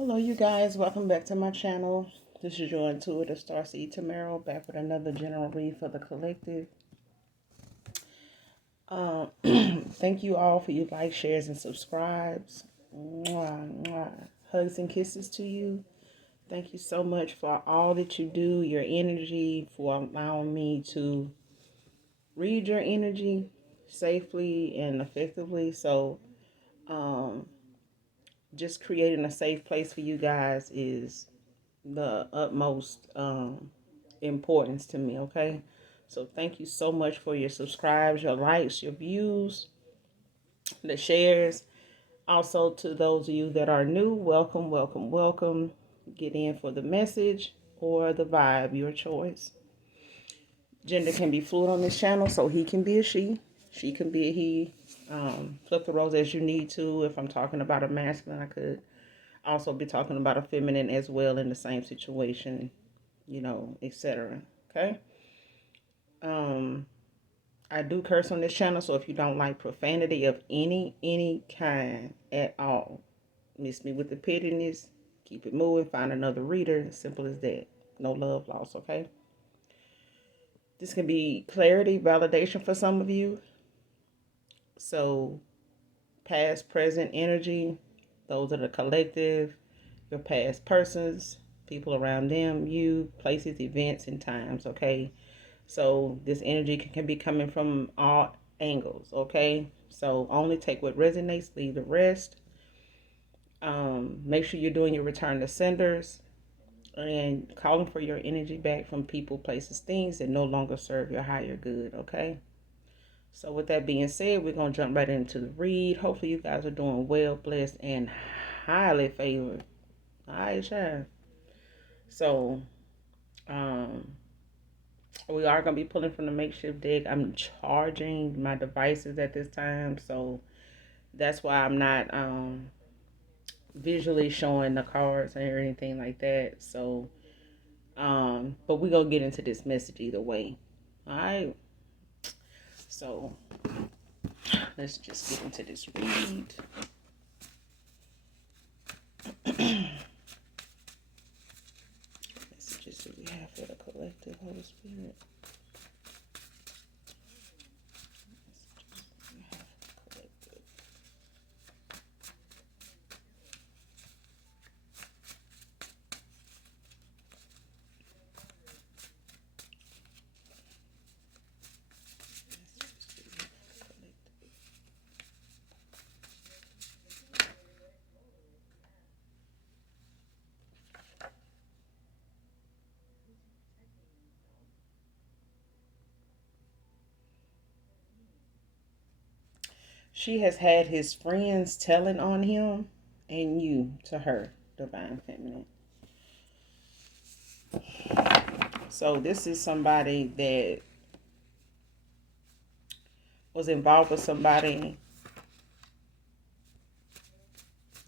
Hello, you guys. Welcome back to my channel. This is your intuitive Starseed Tamaro, back with another general read for the collective. Thank you all for your likes, shares, and subscribes. Mwah, mwah. Hugs and kisses to you. Thank you so much for all that you do, your energy, for allowing me to read your energy safely and effectively. Um, just creating a safe place for you guys is the utmost importance to me, okay? So thank you so much for your subscribes, your likes, your views, the shares. Also, to those of you that are new, welcome, welcome, welcome. Get in for the message or the vibe, your choice. Gender can be fluid on this channel, so he can be a she can be a he. Flip the roles as you need to. If I'm talking about a masculine, I could also be talking about a feminine as well in the same situation, etc. Okay. Um, I do curse on this channel, so if you don't like profanity of any kind at all, miss me with the pettiness. Keep it moving. Find another reader. Simple as that. No love lost. Okay. This can be clarity, validation for some of you. So, past, present energy. Those are the collective. Your past persons, people around them, you, places, events, and times. Okay. So this energy can be coming from all angles, okay? So only take what resonates, leave the rest. Make sure you're doing your return to senders and calling for your energy back from people, places, things that no longer serve your higher good, okay? So with that being said, we're going to jump right into the read. Hopefully you guys are doing well, blessed, and highly favored. All right, sure. So, um, we are going to be pulling from the makeshift deck. I'm charging my devices at this time, so that's why I'm not visually showing the cards or anything like that. So, but we're going to get into this message either way. All right. So, let's just get into this read. Messages that we have for the collective, Holy Spirit. She has had his friends telling on him and you to her, Divine Feminine. So this is somebody that was involved with somebody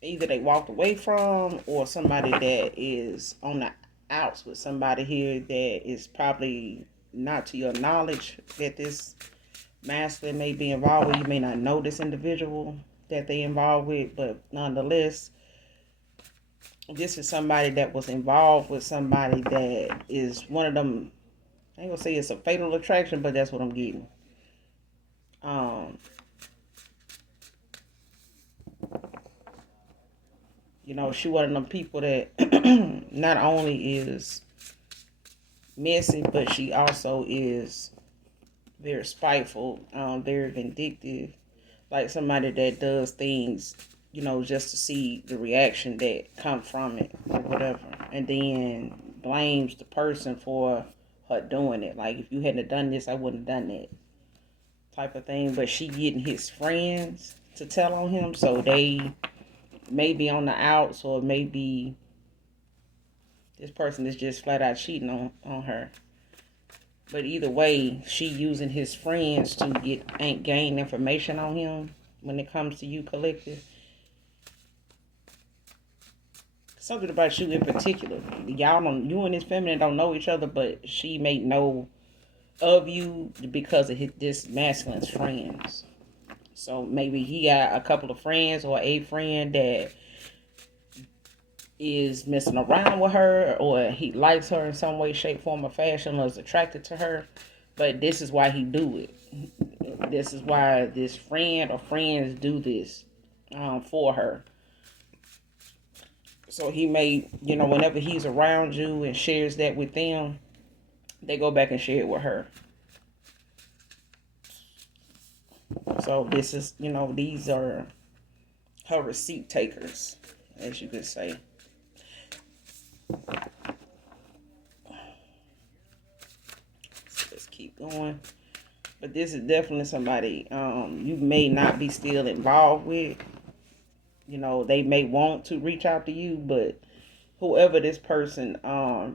either they walked away from or somebody that is on the outs with somebody here that is probably not to your knowledge that this masculine may be involved with. You may not know this individual that they involved with, but nonetheless, this is somebody that was involved with somebody that is one of them. I ain't gonna say it's a fatal attraction, but that's what I'm getting. She one of them people that not only is messy, but she also is very spiteful, very vindictive, like somebody that does things, just to see the reaction that come from it or whatever, and then blames the person for her doing it. Like, if you hadn't done this, I wouldn't have done that, type of thing. But she getting his friends to tell on him, so they may be on the outs, or maybe this person is just flat out cheating on her. But either way, she using his friends to gain information on him when it comes to you, collective. Something about you in particular. You and this feminine don't know each other, but she may know of you because of this masculine's friends. So maybe he got a couple of friends or a friend that is messing around with her, or he likes her in some way, shape, form, or fashion, or is attracted to her. But this is why he do it. This is why this friend or friends do this for her. So he may, whenever he's around you and shares that with them, they go back and share it with her. So this is, these are her receipt takers, as you could say. So let's keep going. But this is definitely somebody you may not be still involved with. They may want to reach out to you, but whoever this person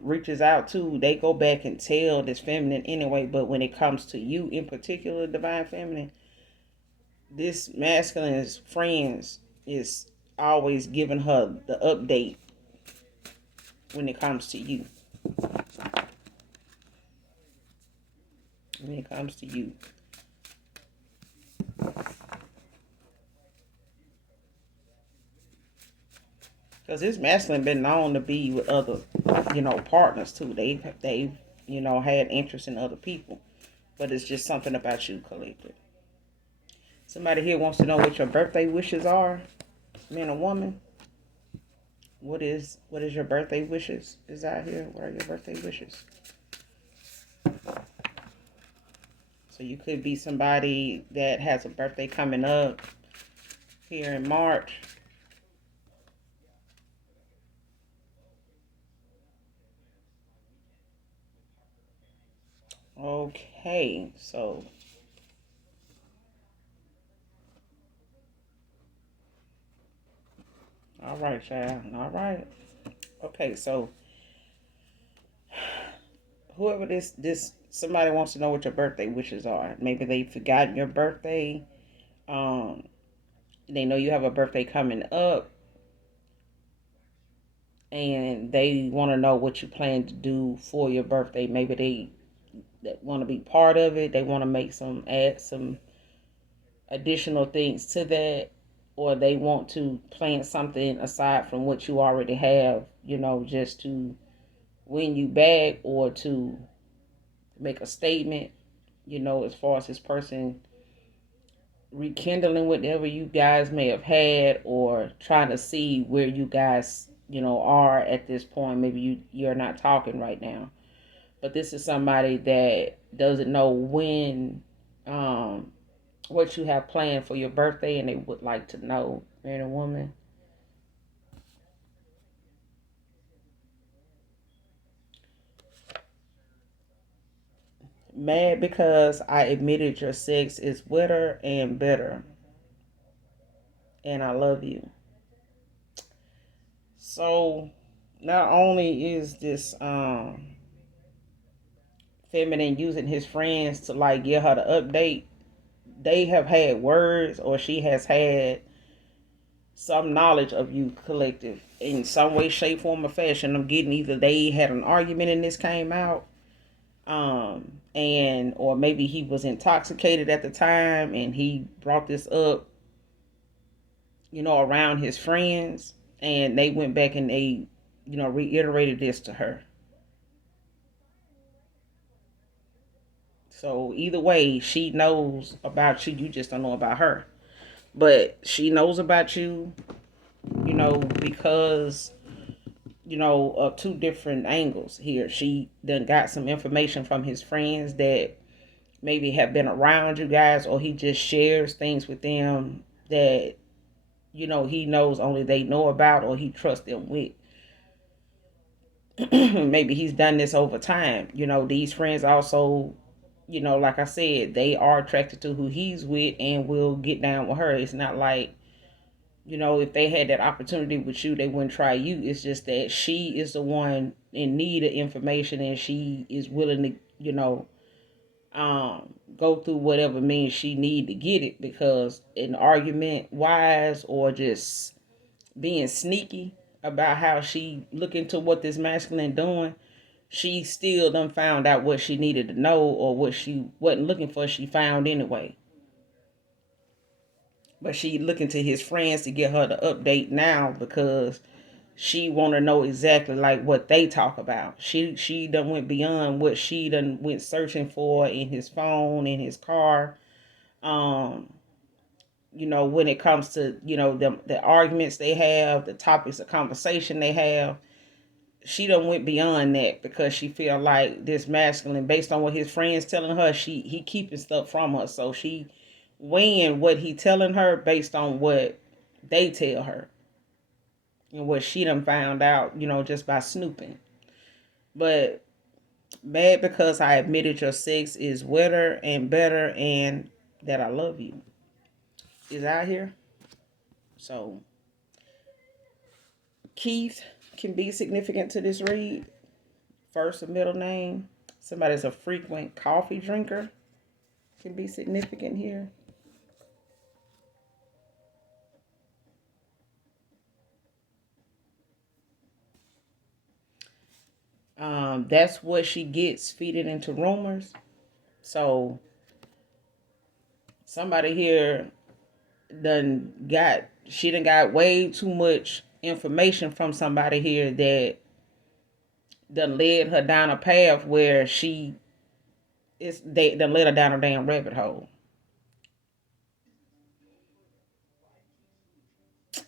reaches out to, they go back and tell this feminine anyway. But when it comes to you in particular, divine feminine, this masculine's friends is always giving her the update when it comes to you. When it comes to you. Because this masculine been known to be with other, partners too. They've had interest in other people. But it's just something about you, collective. Somebody here wants to know what your birthday wishes are, man or woman. What is your birthday wishes? Is out here? What are your birthday wishes? So you could be somebody that has a birthday coming up here in March. Okay, so all right, child. All right. Okay, so whoever this somebody wants to know what your birthday wishes are. Maybe they've forgotten your birthday. Um, they know you have a birthday coming up, and they want to know what you plan to do for your birthday. Maybe they want to be part of it. They want to add some additional things to that, or they want to plan something aside from what you already have. Just to win you back or to make a statement. As far as this person rekindling whatever you guys may have had, or trying to see where you guys are at this point. Maybe you're not talking right now, but this is somebody that doesn't know when what you have planned for your birthday, and they would like to know, man or woman. Mad because I admitted your sex is wetter and better, and I love you. So not only is this feminine using his friends to like get her to update, they have had words, or she has had some knowledge of you, collective, in some way, shape, form, or fashion. I'm getting either they had an argument and this came out, and or maybe he was intoxicated at the time and he brought this up, around his friends, and they went back and they, reiterated this to her. So either way, she knows about you. You just don't know about her. But she knows about you, because, of two different angles here. She done got some information from his friends that maybe have been around you guys, or he just shares things with them that, he knows only they know about, or he trusts them with. Maybe he's done this over time. These friends also, like I said, they are attracted to who he's with and will get down with her. It's not like, if they had that opportunity with you, they wouldn't try you. It's just that she is the one in need of information, and she is willing to, go through whatever means she need to get it, because an argument wise, or just being sneaky about how she look into what this masculine doing, she still done found out what she needed to know, or what she wasn't looking for, she found anyway. But she looking to his friends to get her to update now, because she want to know exactly like what they talk about. She done went beyond what she done went searching for in his phone, in his car. Um, when it comes to, the arguments they have, the topics of conversation they have, she done went beyond that because she feel like this masculine, based on what his friends telling her, he keeping stuff from her. So she weighing what he telling her based on what they tell her and what she done found out, just by snooping. But mad because I admitted your sex is wetter and better and that I love you is out here. So Keith can be significant to this read. First and middle name. Somebody's a frequent coffee drinker can be significant here. That's what she gets feeding into rumors. So somebody here she done got way too much information from somebody here that done led her down a path where they done led her down a damn rabbit hole.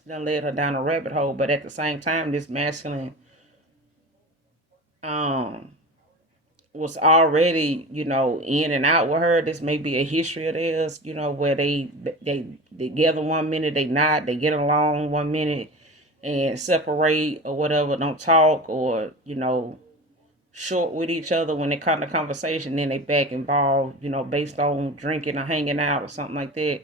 Done led her down a rabbit hole, but at the same time, this masculine um was already, in and out with her. This may be a history of theirs, where they together one minute, they not, they get along one minute and separate or whatever, don't talk, or short with each other when they come to conversation, then they back involved, based on drinking or hanging out or something like that,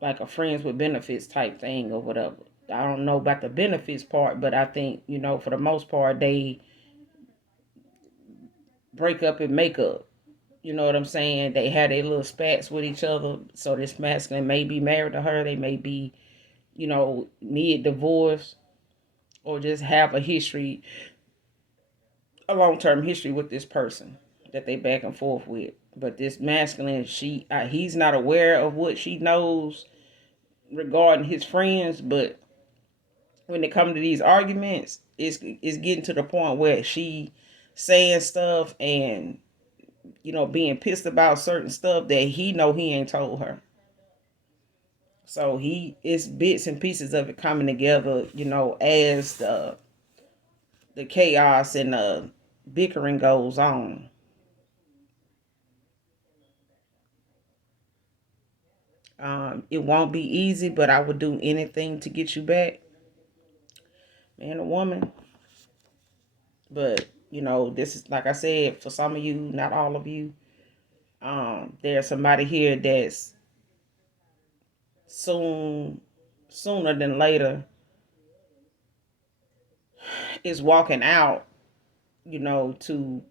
like a friends with benefits type thing or whatever. I don't know about the benefits part, but I think, for the most part, they break up and make up. You know what I'm saying? They had their little spats with each other. So this masculine may be married to her. They may be, need divorce or just have a history, a long-term history with this person that they back and forth with. But this masculine, he's not aware of what she knows regarding his friends. But when it comes to these arguments, it's getting to the point where she saying stuff and being pissed about certain stuff that he ain't told her. So it's bits and pieces of it coming together, as the chaos and the bickering goes on. It won't be easy, but I would do anything to get you back, man or woman. But this is, like I said, for some of you, not all of you. There's somebody here that's sooner than later, is walking out, to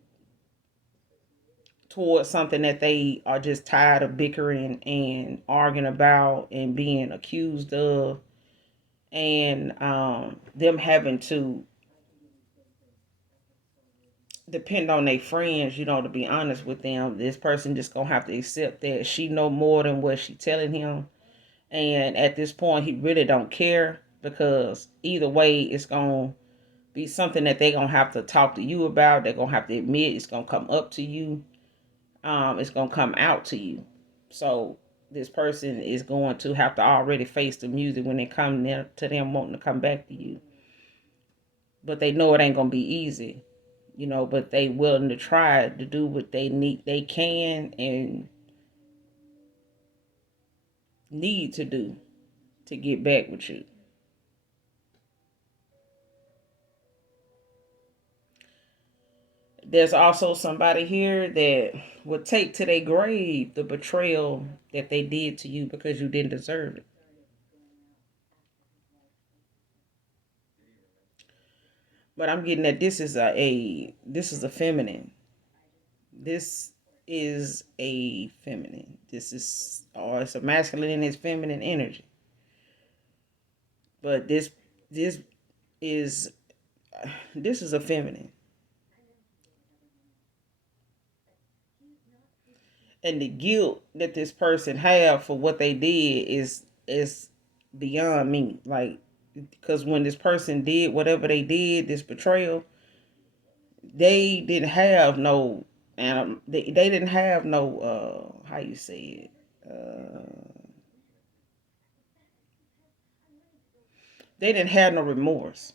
towards something that they are just tired of bickering and arguing about and being accused of, and them having to depend on their friends, to be honest with them. This person just gonna have to accept that she know more than what she telling him, and at this point he really don't care, because either way it's gonna be something that they gonna have to talk to you about. They're gonna have to admit, it's gonna come up to you. It's gonna come out to you. So this person is going to have to already face the music when they come there to them wanting to come back to you. But they know it ain't gonna be easy, but they willing to try to do what they can and need to do to get back with you. There's also somebody here that would take to their grave the betrayal that they did to you because you didn't deserve it. But I'm getting that this is a feminine. This is a feminine. This is, or it's a masculine and it's feminine energy. But this is this is a feminine, and the guilt that this person have for what they did is beyond me. Like, because when this person did whatever they did, this betrayal, they didn't have no, and they didn't have no, how you say it, they didn't have no remorse.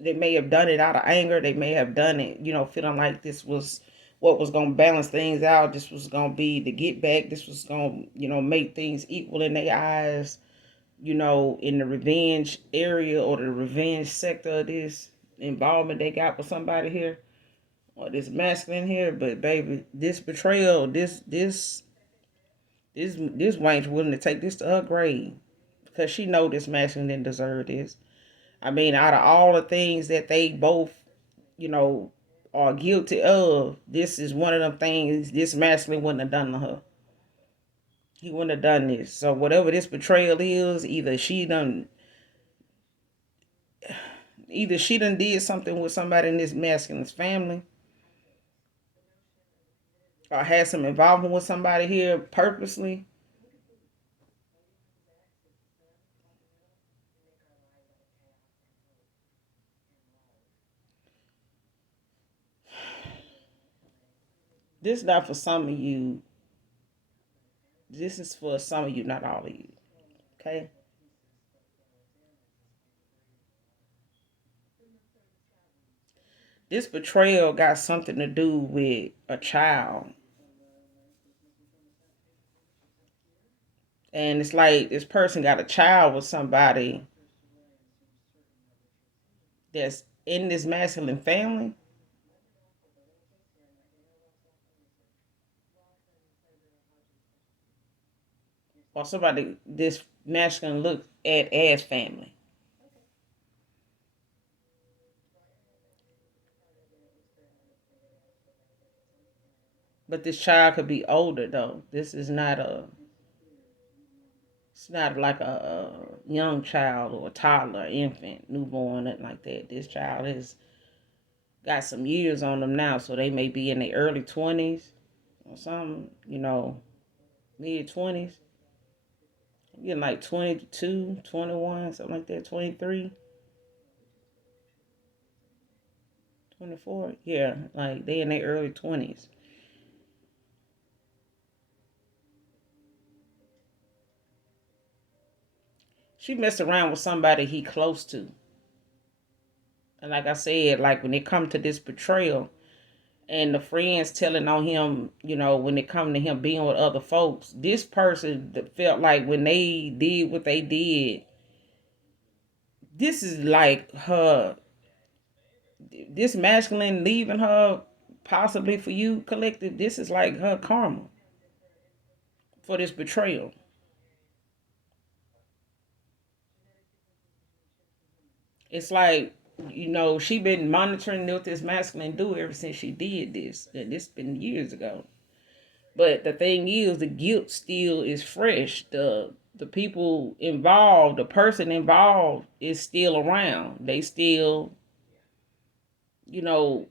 They may have done it out of anger. They may have done it, feeling like this was what was going to balance things out. This was going to be the get back. This was going to, make things equal in their eyes, in the revenge area or the revenge sector of this involvement they got with somebody here or this masculine here. But baby, this betrayal, this wench willing to take this to her grave because she know this masculine didn't deserve this. I mean, out of all the things that they both, you know, are guilty of, this is one of them things this masculine wouldn't have done to her. He wouldn't have done this. So whatever this betrayal is, either she done did something with somebody in this masculine's family, or had some involvement with somebody here purposely. This is not for some of you. This is for some of you, not all of you. Okay? This betrayal got something to do with a child. And it's like this person got a child with somebody that's in this masculine family, or somebody this masculine look at as family. But this child could be older though. This is not a it's not like a young child or a toddler, infant, newborn, nothing like that. This child has got some years on them now, so they may be in their early 20s or something, mid 20s. Getting like 22, 21, something like that, 23, 24. Yeah, like they in their early 20s. She messed around with somebody he close to. And like I said, like when it come to this betrayal and the friends telling on him, when it come to him being with other folks, this person that felt like when they did what they did, this is like her, this masculine leaving her possibly for you collective, this is like her karma for this betrayal. It's like, she been monitoring what this masculine do ever since she did this. And this been years ago. But the thing is, the guilt still is fresh. The people involved, the person involved is still around. They still, you know,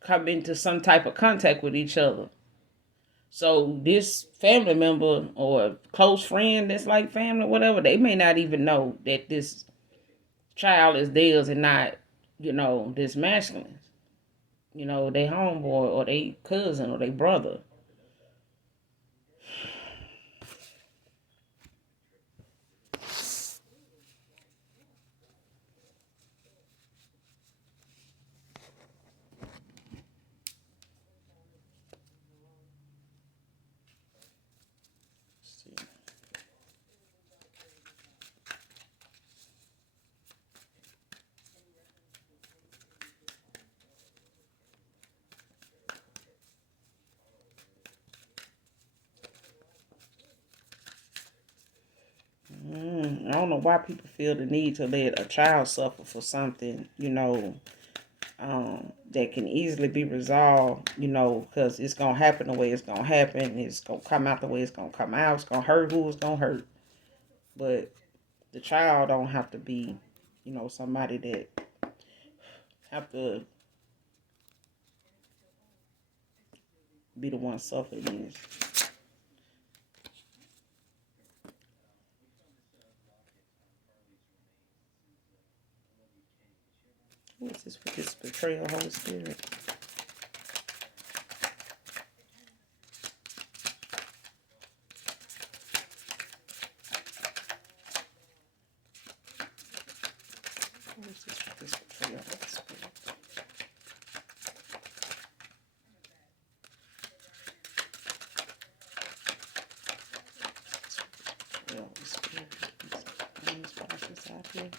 come into some type of contact with each other. So this family member or close friend that's like family, whatever, they may not even know that this child is theirs and not, this masculine. They homeboy or they cousin or they brother. I don't know why people feel the need to let a child suffer for something, that can easily be resolved, because it's going to happen the way it's going to happen. It's going to come out the way it's going to come out. It's going to hurt who it's going to hurt. But the child don't have to be, somebody that have to be the one suffering this. What is this with this betrayal, Holy Spirit? What is this with this betrayal, Holy Spirit? Betrayal, Holy Spirit. These boxes out here.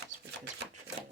What's with this betrayal?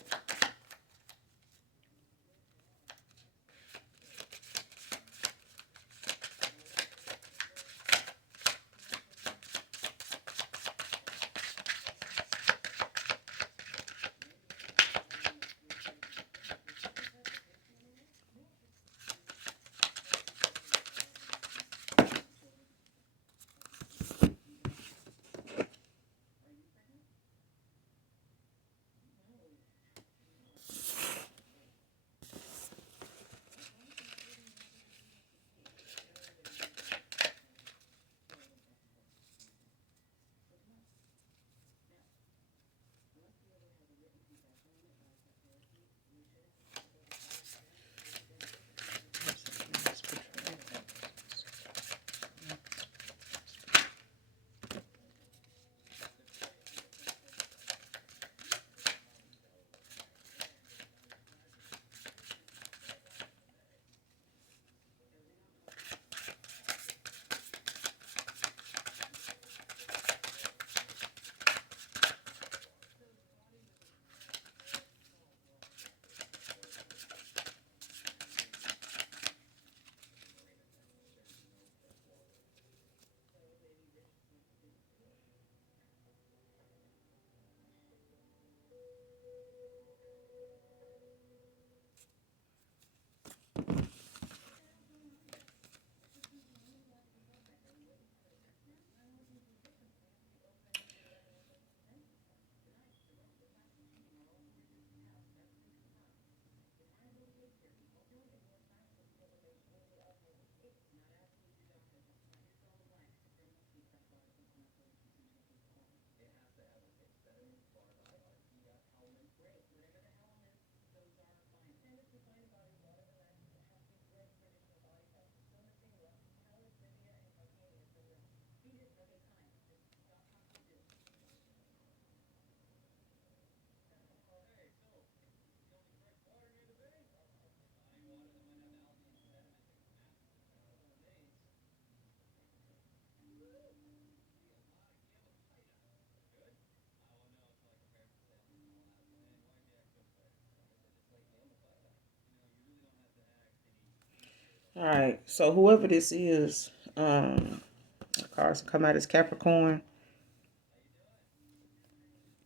All right, so whoever this is, cards come out as Capricorn,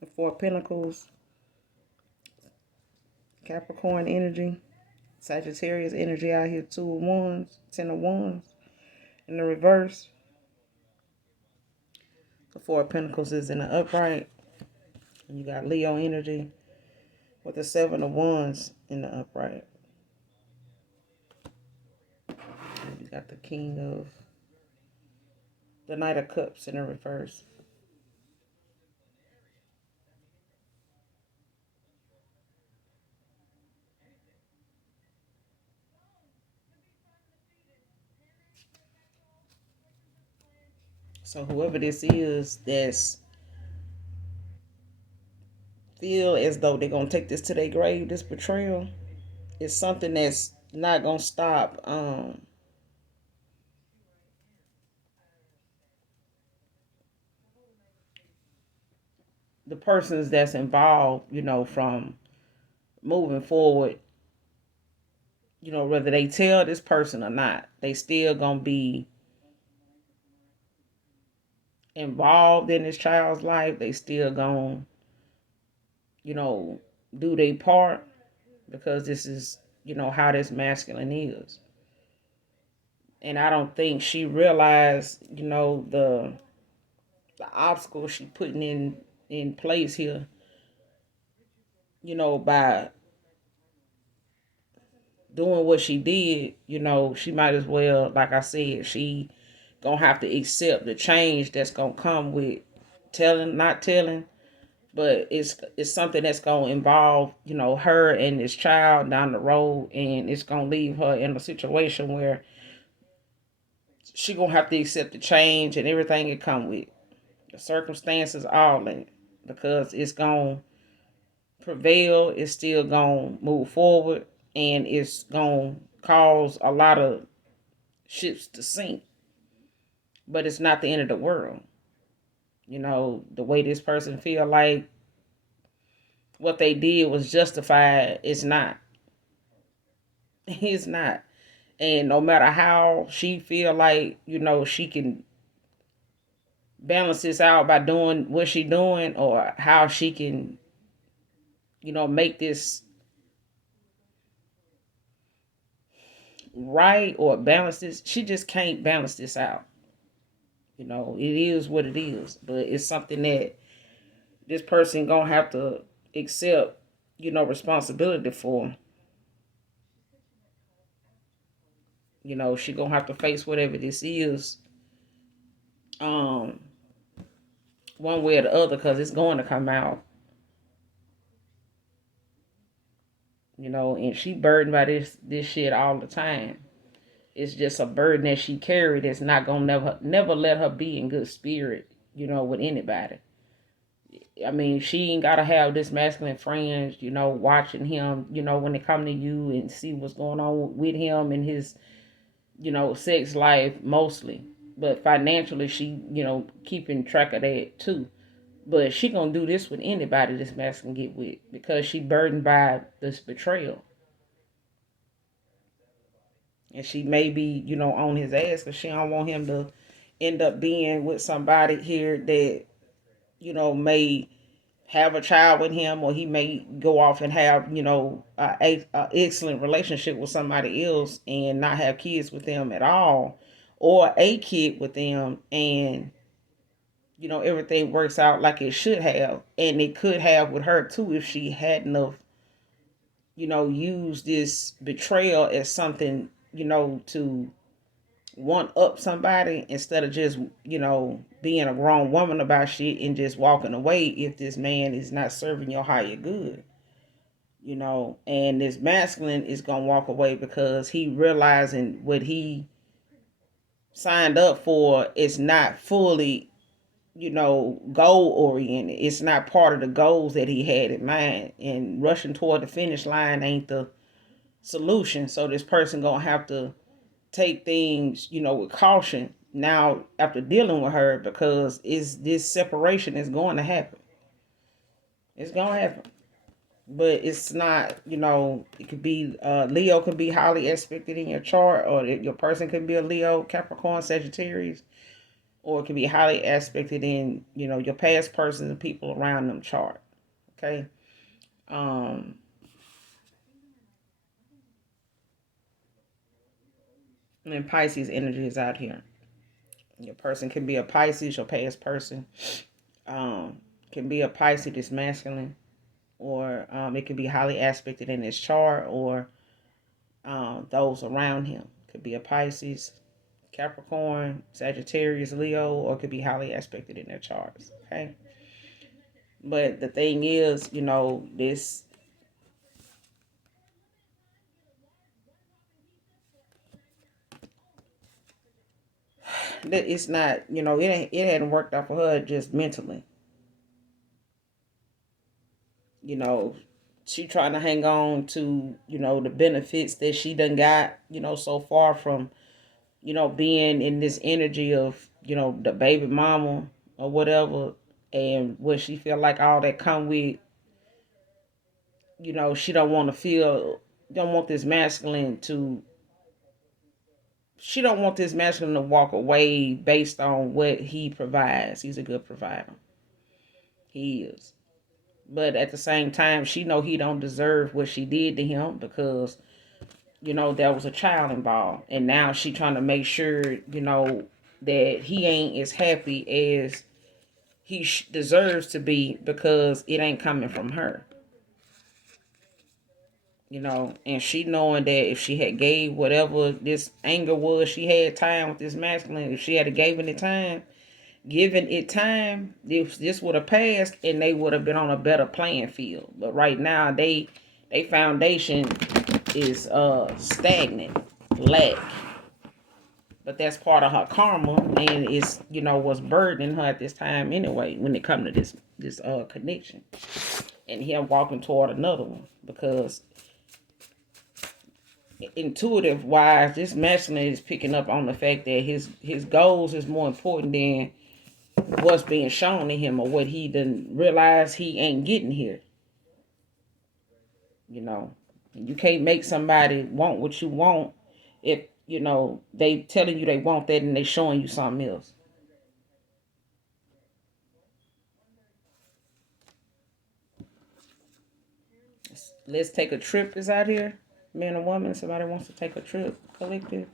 the Four of Pentacles, Capricorn energy, Sagittarius energy out here, Two of Wands, Ten of Wands. In the reverse, the Four of Pentacles is in the upright. And you got Leo energy with the Seven of Wands in the upright. And you got the King of the Knight of Cups in the reverse. So whoever this is that's feel as though they're gonna take this to their grave, this betrayal, is something that's not gonna stop the persons that's involved, from moving forward, whether they tell this person or not, they still gonna be involved in this child's life. They still gonna, do their part because this is, how this masculine is. And I don't think she realized, the the obstacles she putting in place here, by doing what she did, she might as well, like I said, she gonna have to accept the change that's gonna come with telling, not telling, but it's something that's gonna involve, her and this child down the road, and it's gonna leave her in a situation where she gonna have to accept the change and everything it come with, the circumstances, all in it, because it's gonna prevail, it's still gonna move forward, and it's gonna cause a lot of ships to sink. But it's not the end of the world. The way this person feel like what they did was justified, it's not. It's not. And no matter how she feel like, she can balance this out by doing what she doing, or how she can, make this right or balance this, she just can't balance this out. It is what it is, but it's something that this person gonna have to accept, responsibility for. She gonna have to face whatever this is, um, one way or the other, because it's going to come out. And she burdened by this shit all the time. It's just a burden that she carried that's not gonna never let her be in good spirit, with anybody. I mean, she ain't gotta have this masculine friends, watching him, when they come to you and see what's going on with him and his, sex life mostly. But financially, she, keeping track of that too. But she gonna do this with anybody this masculine get with, because she burdened by this betrayal. And she may be, on his ass because she don't want him to end up being with somebody here that, may have a child with him, or he may go off and have, a excellent relationship with somebody else and not have kids with them at all, or a kid with them, and everything works out like it should have, and it could have with her too if she hadn't of, used this betrayal as something, to one up somebody, instead of just, being a grown woman about shit and just walking away if this man is not serving your higher good. And this masculine is gonna walk away because he realizing what he signed up for is not fully, goal oriented. It's not part of the goals that he had in mind, and rushing toward the finish line ain't the solution. So this person gonna have to take things, with caution now after dealing with her, because is this separation is going to happen. It's gonna happen. But it's not, it could be, Leo could be highly aspected in your chart, or your person could be a Leo, Capricorn, Sagittarius, or it could be highly aspected in, your past persons and people around them chart. Okay. Um, and then Pisces energy is out here. Your person can be a Pisces, your past person. Can be a Pisces that's masculine, or it could be highly aspected in his chart, or those around him. Could be a Pisces, Capricorn, Sagittarius, Leo, or it could be highly aspected in their charts. Okay. But the thing is, this, that it's not, it hadn't worked out for her just mentally. She trying to hang on to, the benefits that she done got, so far from, being in this energy of, the baby mama or whatever, and what she feel like all that come with, she don't want this masculine to, she don't want this masculine to walk away based on what he provides. He's a good provider. He is. But at the same time, she know he don't deserve what she did to him, because, there was a child involved. And now she trying to make sure, that he ain't as happy as, he deserves to be, because it ain't coming from her. And she knowing that if she had gave whatever this anger was, she had time with this masculine, if she had given it time, this would have passed and they would have been on a better playing field. But right now, they foundation is stagnant, lack. But that's part of her karma, and it's what's burdening her at this time anyway. When it comes to this connection, and him walking toward another one, because intuitive wise, this masculine is picking up on the fact that his goals is more important than what's being shown to him, or what he didn't realize he ain't getting here. You can't make somebody want what you want if they telling you they want that and they showing you something else. Let's take a trip is out here. Man or woman, somebody wants to take a trip, collective.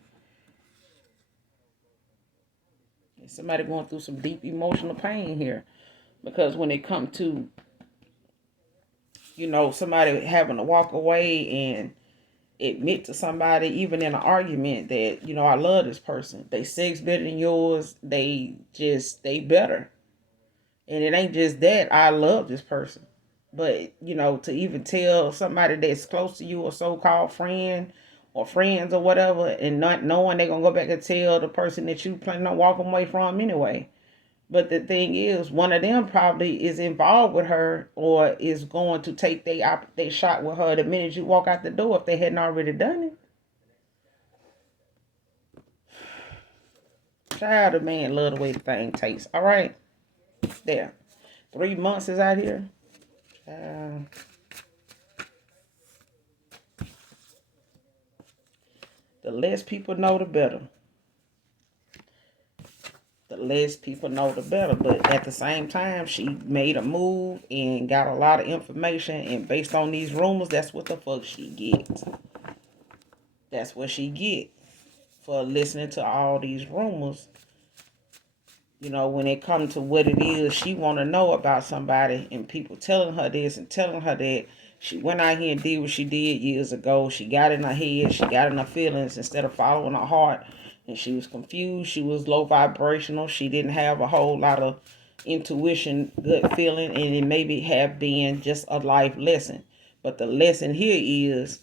Somebody going through some deep emotional pain here. Because when it comes to, somebody having to walk away and admit to somebody, even in an argument, that, I love this person. They sex better than yours. They better. And it ain't just that I love this person. But, to even tell somebody that's close to you, a so-called friend or friends or whatever, and not knowing they're going to go back and tell the person that you plan on walking away from anyway. But the thing is, one of them probably is involved with her, or is going to take they shot with her the minute you walk out the door, if they hadn't already done it. Child, the man love the way the thing tastes. All right. There. 3 months is out here. The less people know, the better. The less people know, the better. But at the same time, she made a move and got a lot of information. And based on these rumors, that's what the fuck she gets. That's what she get for listening to all these rumors. When it comes to what it is she want to know about somebody, and people telling her this and telling her that, she went out here and did what she did years ago. She got in her head. She got in her feelings instead of following her heart. And she was confused. She was low vibrational. She didn't have a whole lot of intuition, good feeling. And it maybe have been just a life lesson. But the lesson here is,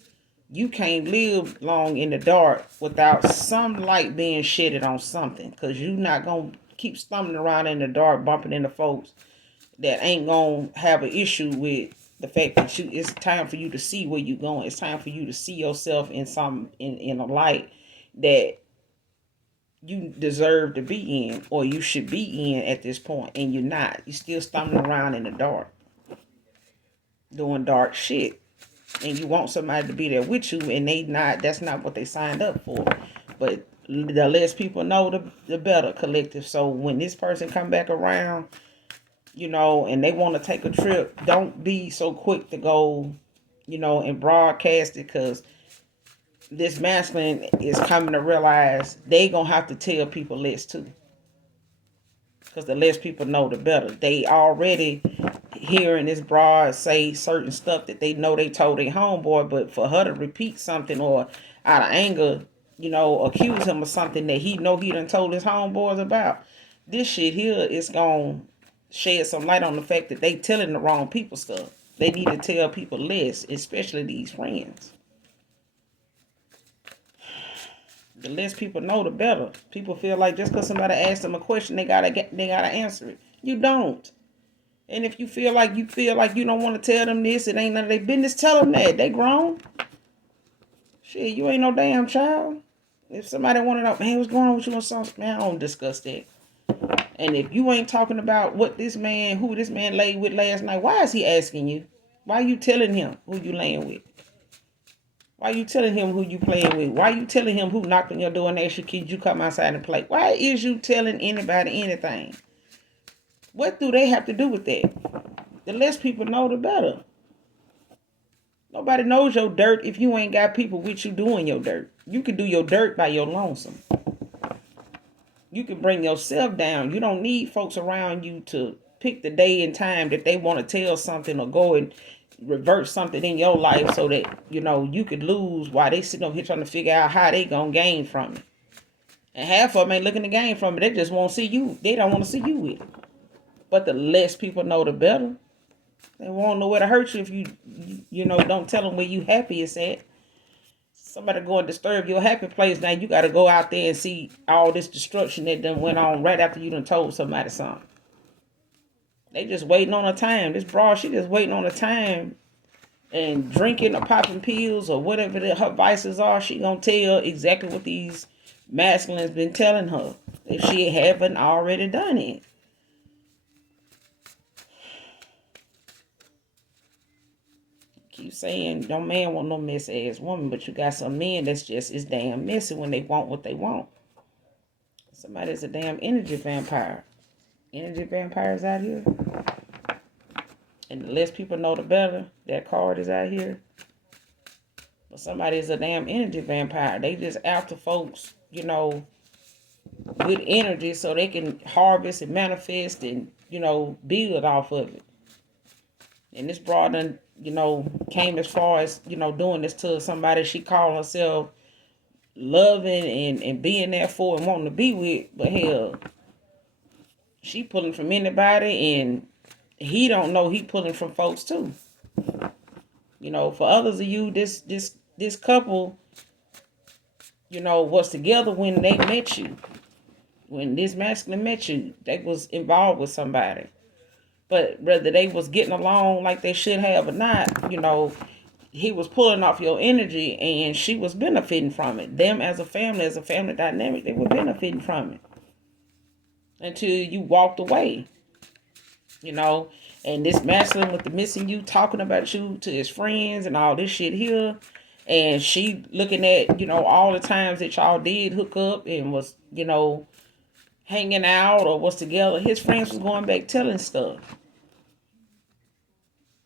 you can't live long in the dark without some light being shedded on something. Because you're not going to keep stumbling around in the dark, bumping into folks that ain't going to have an issue with the fact that it's time for you to see where you're going. It's time for you to see yourself in a light that you deserve to be in, or you should be in at this point, and you're not. You're still stumbling around in the dark, doing dark shit. And you want somebody to be there with you, and that's not what they signed up for. But the less people know, the better, collective. So when this person come back around, and they want to take a trip, don't be so quick to go, and broadcast it, because this masculine is coming to realize they gonna have to tell people less too. Because the less people know, the better. They already hearing this broad say certain stuff that they know they told their homeboy, but for her to repeat something, or out of anger, accuse him of something that he know he done told his homeboys about, this shit here is gonna shed some light on the fact that they telling the wrong people stuff. They need to tell people less, especially these friends. The less people know, the better. People feel like just because somebody asks them a question, they gotta answer it. You don't. And if you feel like you don't want to tell them this, it ain't none of their business. Tell them that they grown. Shit, you ain't no damn child. If somebody want to know, man, what's going on with you on something, man, I don't discuss that. And if you ain't talking about who this man laid with last night, why is he asking you? Why are you telling him who you laying with? Why you telling him who you playing with? Why you telling him who knocked on your door and asked you, kid, you come outside and play? Why is you telling anybody anything? What do they have to do with that? The less people know, the better. Nobody knows your dirt if you ain't got people with you doing your dirt. You can do your dirt by your lonesome. You can bring yourself down. You don't need folks around you to pick the day and time that they want to tell something or go and revert something in your life so that, you could lose while they sitting over here trying to figure out how they going to gain from it. And half of them ain't looking to gain from it. They just won't see you. They don't want to see you with it. But the less people know, the better. They won't know where to hurt you if you don't tell them where you happiest at. Somebody go and disturb your happy place. Now you got to go out there and see all this destruction that done went on right after you done told somebody something. They just waiting on a time. This broad, she just waiting on a time and drinking or popping pills or whatever her vices are. She gonna tell exactly what these masculines been telling her if she haven't already done it. Keep saying, no man want no messy ass woman, but you got some men that's just as damn messy when they want what they want. Somebody's a damn energy vampire. Energy vampires out here. And the less people know, the better. That card is out here. But somebody is a damn energy vampire. They just after folks, with energy so they can harvest and manifest and, build off of it. And this broad done, came as far as, doing this to somebody she called herself loving and being there for and wanting to be with. But hell, she pulling from anybody and he don't know he pulling from folks too. For others of you, this couple, was together when they met you. When this masculine met you, they was involved with somebody. But whether they was getting along like they should have or not, he was pulling off your energy and she was benefiting from it. Them as a family dynamic, they were benefiting from it. Until you walked away. And this masculine with the missing you, talking about you to his friends and all this shit here. And she looking at, all the times that y'all did hook up and was, hanging out or was together. His friends was going back telling stuff.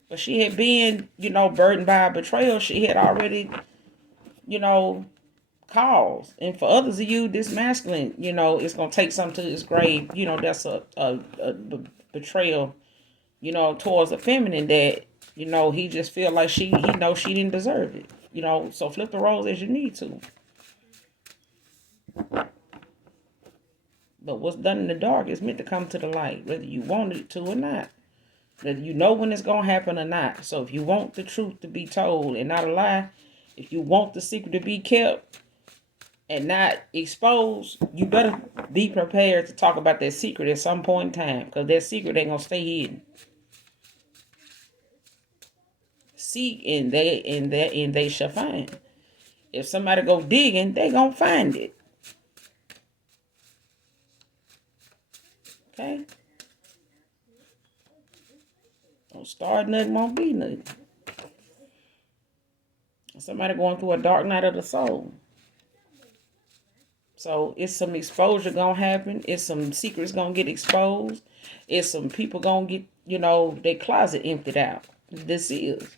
But she had been, burdened by a betrayal. She had already, caused. And for others of you, this masculine, it's going to take something to his grave. That's a betrayal, towards a feminine that, he just feel like he knows she didn't deserve it. So flip the roles as you need to. But what's done in the dark is meant to come to the light, whether you want it to or not. Whether you know when it's going to happen or not. So if you want the truth to be told and not a lie, if you want the secret to be kept and not exposed, you better be prepared to talk about that secret at some point in time. Because that secret ain't going to stay hidden. Seek and they shall find. If somebody go digging, they going to find it. Okay? Don't start nothing, won't be nothing. Somebody going through a dark night of the soul. So it's some exposure gonna happen. It's some secrets gonna get exposed. It's some people gonna get, their closet emptied out. This is.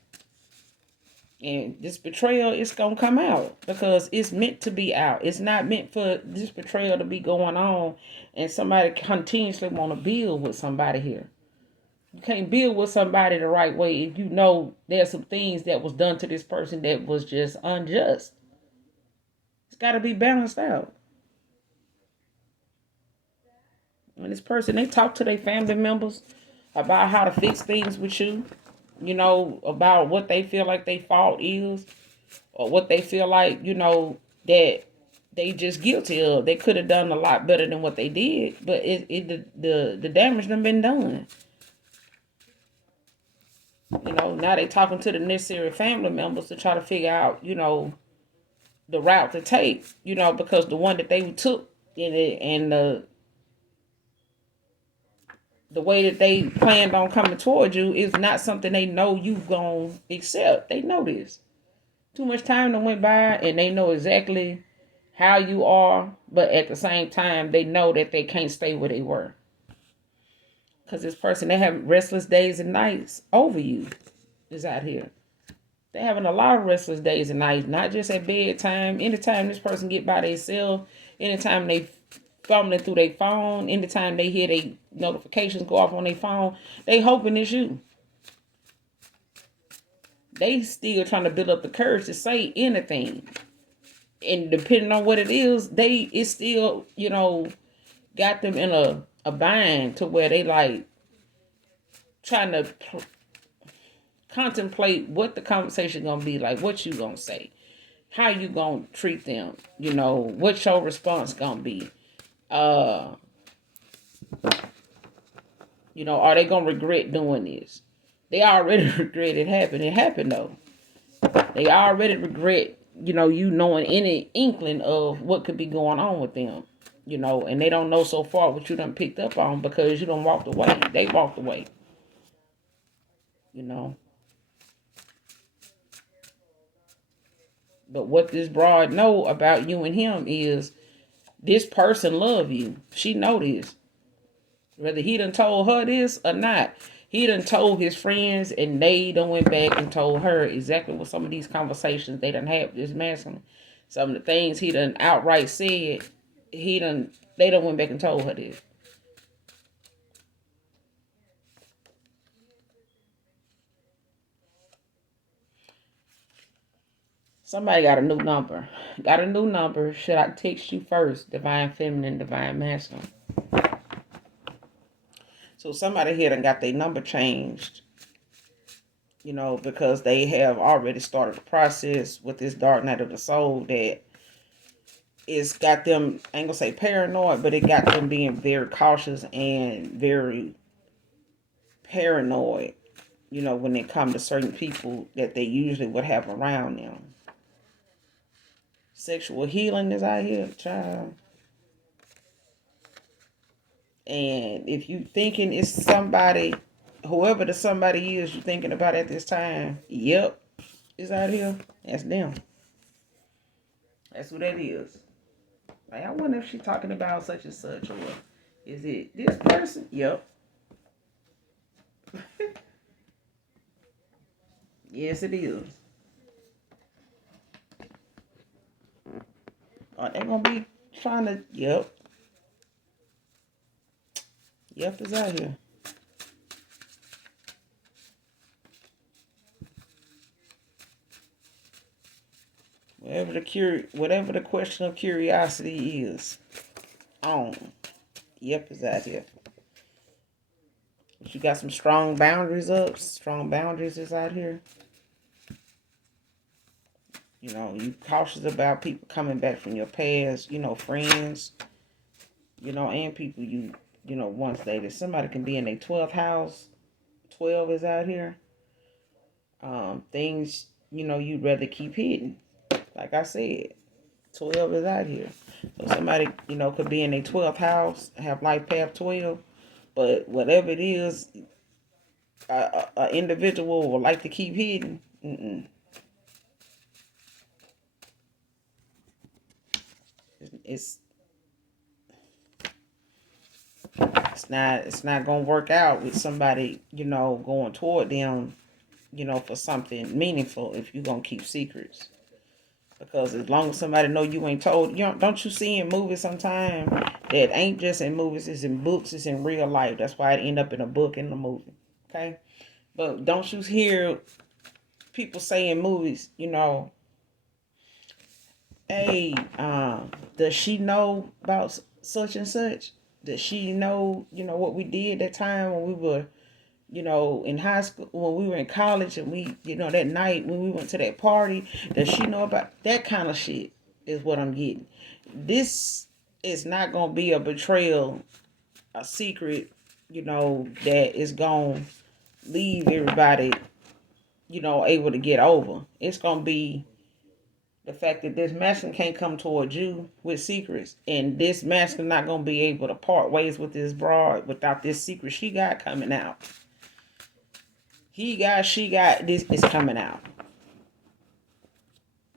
And this betrayal is gonna come out because it's meant to be out. It's not meant for this betrayal to be going on and somebody continuously want to build with somebody here. You can't build with somebody the right way if you know there's some things that was done to this person that was just unjust. It's got to be balanced out. When this person, they talk to their family members about how to fix things with you, about what they feel like their fault is, or what they feel like, that they just guilty of. They could have done a lot better than what they did, but the damage done been done. Now they talking to the necessary family members to try to figure out, the route to take, because the one that they took in it and the way that they planned on coming towards you is not something they know you gonna accept. They know this. Too much time that went by and they know exactly how you are, but at the same time, they know that they can't stay where they were. Because this person, they have restless days and nights over you is out here. They're having a lot of restless days and nights, not just at bedtime. Anytime this person get by themselves, anytime they fumbling through their phone. Anytime they hear they notifications go off on their phone, they hoping it's you. They still trying to build up the courage to say anything. And depending on what it is, it's still, got them in a bind to where they like trying to contemplate what the conversation gonna be like, what you gonna say, how you gonna treat them, what your response gonna be. Are they gonna regret doing this? They already regret it happened. It happened though. They already regret, you knowing any inkling of what could be going on with them. And they don't know so far what you done picked up on because you done walked away. They walked away. But what this broad know about you and him is this person love you. She know this. Whether he done told her this or not, he done told his friends and they done went back and told her exactly what some of these conversations they done had with this masculine. Some of the things he done outright said, they done went back and told her this. Somebody got a new number. Got a new number. Should I text you first? Divine feminine, divine masculine. So somebody here done got their number changed, because they have already started the process with this dark night of the soul that it's got them, I ain't gonna say paranoid, but it got them being very cautious and very paranoid, when it comes to certain people that they usually would have around them. Sexual healing is out here, child. And if you thinking it's somebody, whoever the somebody is you thinking about at this time, yep, is out here. That's them. That's who that is. Like, I wonder if she's talking about such and such, or is it this person? Yep. Yes, it is. Are they gonna be trying to? Yep. Yep, is out here. Whatever the question of curiosity is, on. Yep, is out here. But you got some strong boundaries up. Strong boundaries is out here. You cautious about people coming back from your past, friends, and people you once dated. Somebody can be in their 12th house. 12 is out here. Things, you'd rather keep hidden. Like I said, 12 is out here. So somebody, could be in their 12th house, have life path 12, but whatever it is, an individual would like to keep hidden. It's not gonna work out with somebody, going toward them, for something meaningful if you're gonna keep secrets. Because as long as somebody know you ain't told, don't you see in movies sometimes that ain't just in movies, it's in books, it's in real life. That's why it end up in a book and a movie. Okay? But don't you hear people say in movies, hey, does she know about such and such? Does she know, what we did that time when we were, in high school, when we were in college, and we, that night when we went to that party? Does she know about that kind of shit? Is what I'm getting. This is not gonna be a betrayal, a secret, that is gonna leave everybody, able to get over. It's gonna be the fact that this masculine can't come towards you with secrets, and this masculine not gonna be able to part ways with this broad without this secret she got coming out. She got, this is coming out.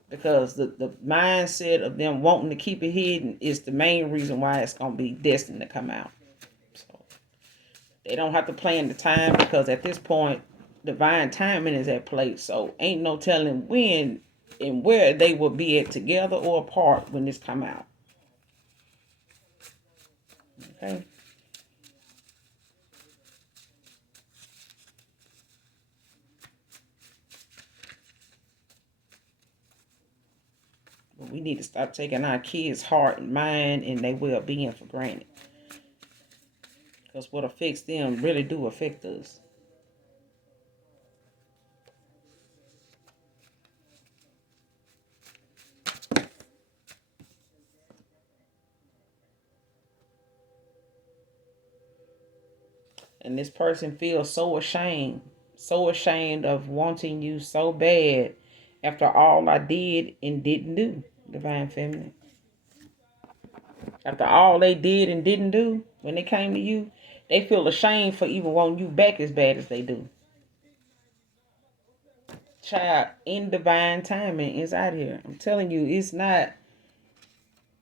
Because the mindset of them wanting to keep it hidden is the main reason why it's gonna be destined to come out. So they don't have to plan the time, because at this point, divine timing is at play. So ain't no telling when and where they will be at, together or apart, when this come out. Okay. But we need to stop taking our kids' heart and mind and their well-being for granted. Because what affects them really do affect us. And this person feels so ashamed of wanting you so bad after all I did and didn't do, Divine Feminine. After all they did and didn't do when they came to you, they feel ashamed for even wanting you back as bad as they do. Child, in divine timing is out here. I'm telling you, it's not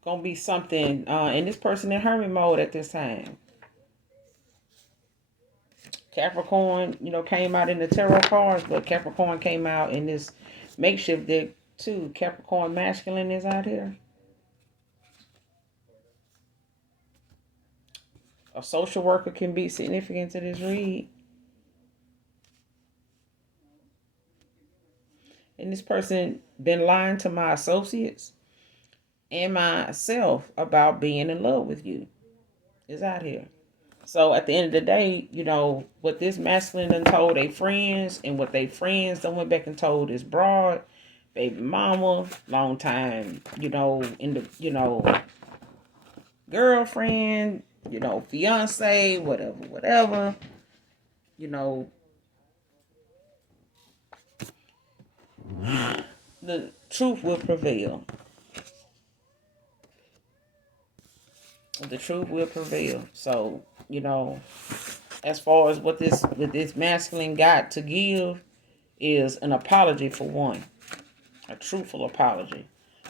gonna be something. And this person in hermit mode at this time. Capricorn, came out in the tarot cards, but Capricorn came out in this makeshift deck too. Capricorn masculine is out here. A social worker can be significant to this read. And this person been lying to my associates and myself about being in love with you. Is out here. So at the end of the day, what this masculine done told their friends and what they friends done went back and told his broad, baby mama, long time, in the, girlfriend, fiance, whatever, you know, the truth will prevail. The truth will prevail. So, as far as what this masculine got to give is an apology for one. A truthful apology.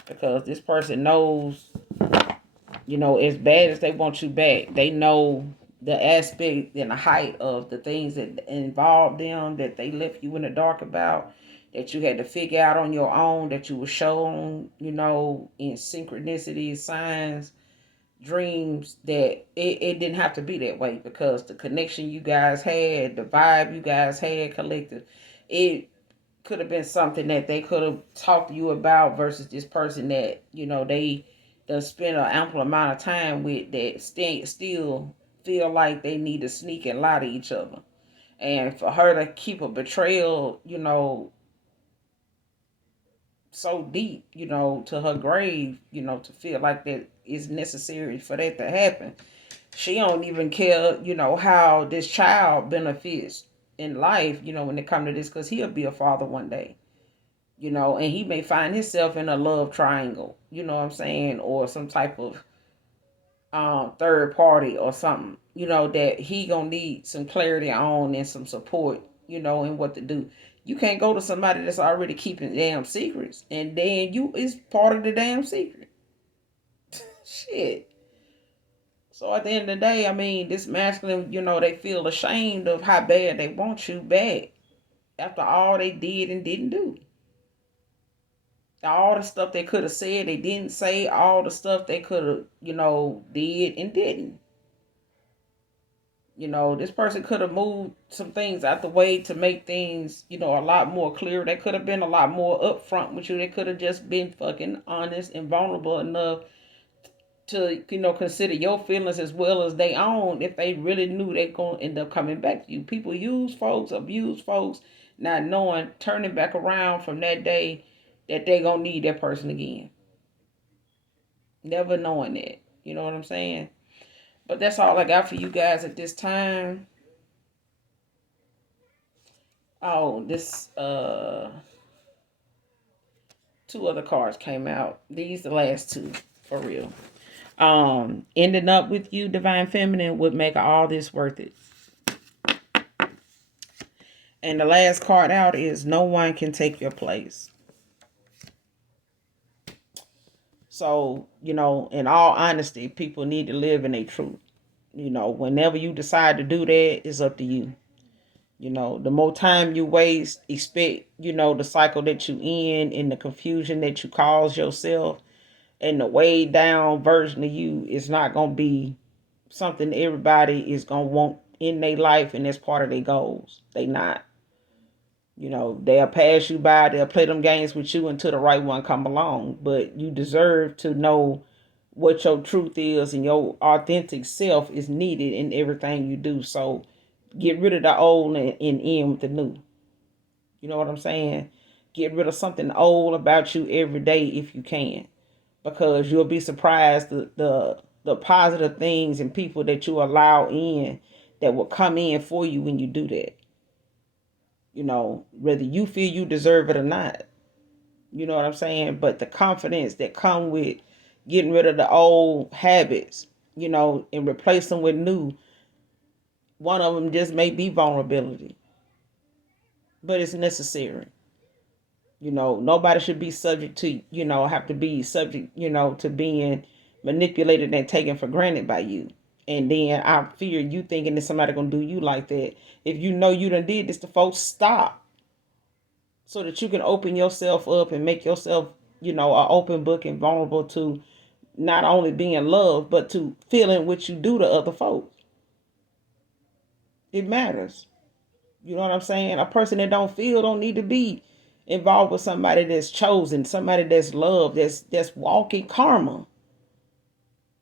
Because this person knows, as bad as they want you back, they know the aspect and the height of the things that involved them, that they left you in the dark about, that you had to figure out on your own, that you were shown, in synchronicity, signs, dreams, that it didn't have to be that way, because the connection you guys had, the vibe you guys had collective, it could have been something that they could have talked to you about, versus this person that they done spend an ample amount of time with, that still feel like they need to sneak and lie to each other. And for her to keep a betrayal, so deep, to her grave, to feel like that is necessary for that to happen. She don't even care, how this child benefits in life, when it come to this, because he'll be a father one day. And he may find himself in a love triangle, you know what I'm saying, or some type of third party or something, that he gonna need some clarity on and some support, and what to do. You can't go to somebody that's already keeping damn secrets, and then you is part of the damn secret. Shit. So at the end of the day, I mean, this masculine, they feel ashamed of how bad they want you back after all they did and didn't do. All the stuff they could have said, they didn't say. All the stuff they could have, did and didn't. This person could have moved some things out the way to make things, a lot more clear. They could have been a lot more upfront with you. They could have just been fucking honest and vulnerable enough to, consider your feelings as well as they own, if they really knew they gonna end up coming back to you. People use folks, abuse folks, not knowing, turning back around from that day that they gonna need that person again. Never knowing that. You know what I'm saying? But that's all I got for you guys at this time. Oh, this two other cards came out. These the last two, for real. Ending up with you, Divine Feminine, would make all this worth it. And the last card out is no one can take your place. So, in all honesty, people need to live in their truth. Whenever you decide to do that, it's up to you. The more time you waste, expect, the cycle that you in and the confusion that you cause yourself, and the way down version of you is not going to be something everybody is going to want in their life and that's part of their goals. They not. They'll pass you by, they'll play them games with you until the right one come along. But you deserve to know what your truth is, and your authentic self is needed in everything you do. So get rid of the old and in with the new. You know what I'm saying? Get rid of something old about you every day if you can. Because you'll be surprised the positive things and people that you allow in that will come in for you when you do that. Whether you feel you deserve it or not. You know what I'm saying? But the confidence that come with getting rid of the old habits, and replace them with new. One of them just may be vulnerability, but it's necessary. Nobody should be subject to, have to be subject, to being manipulated and taken for granted by you. And then I fear you thinking that somebody gonna do you like that. If you know you done did this to folks, stop. So that you can open yourself up and make yourself, an open book and vulnerable to not only being loved, but to feeling what you do to other folks. It matters. You know what I'm saying? A person that don't feel don't need to be involved with somebody that's chosen, somebody that's loved, that's walking karma.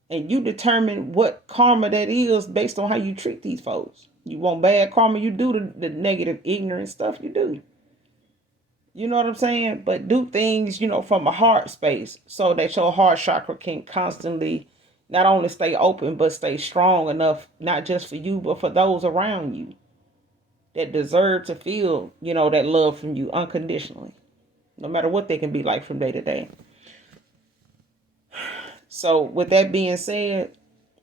And you determine what karma that is based on how you treat these folks. You want bad karma, you do the negative, ignorant stuff you do. You know what I'm saying? But do things, from a heart space so that your heart chakra can constantly not only stay open, but stay strong enough, not just for you, but for those around you that deserve to feel, that love from you unconditionally, no matter what they can be like from day to day. So with that being said,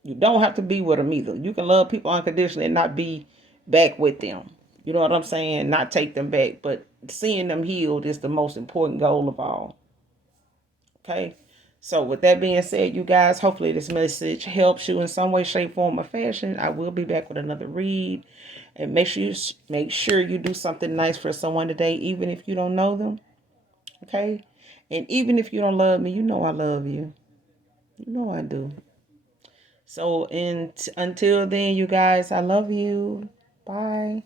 you don't have to be with them either. You can love people unconditionally and not be back with them. You know what I'm saying? Not take them back, but seeing them healed is the most important goal of all. Okay? So with that being said, you guys, hopefully this message helps you in some way, shape, form, or fashion. I will be back with another read. And make sure you do something nice for someone today, even if you don't know them. Okay? And even if you don't love me, you know I love you. You know I do. So until then, you guys, I love you. Bye.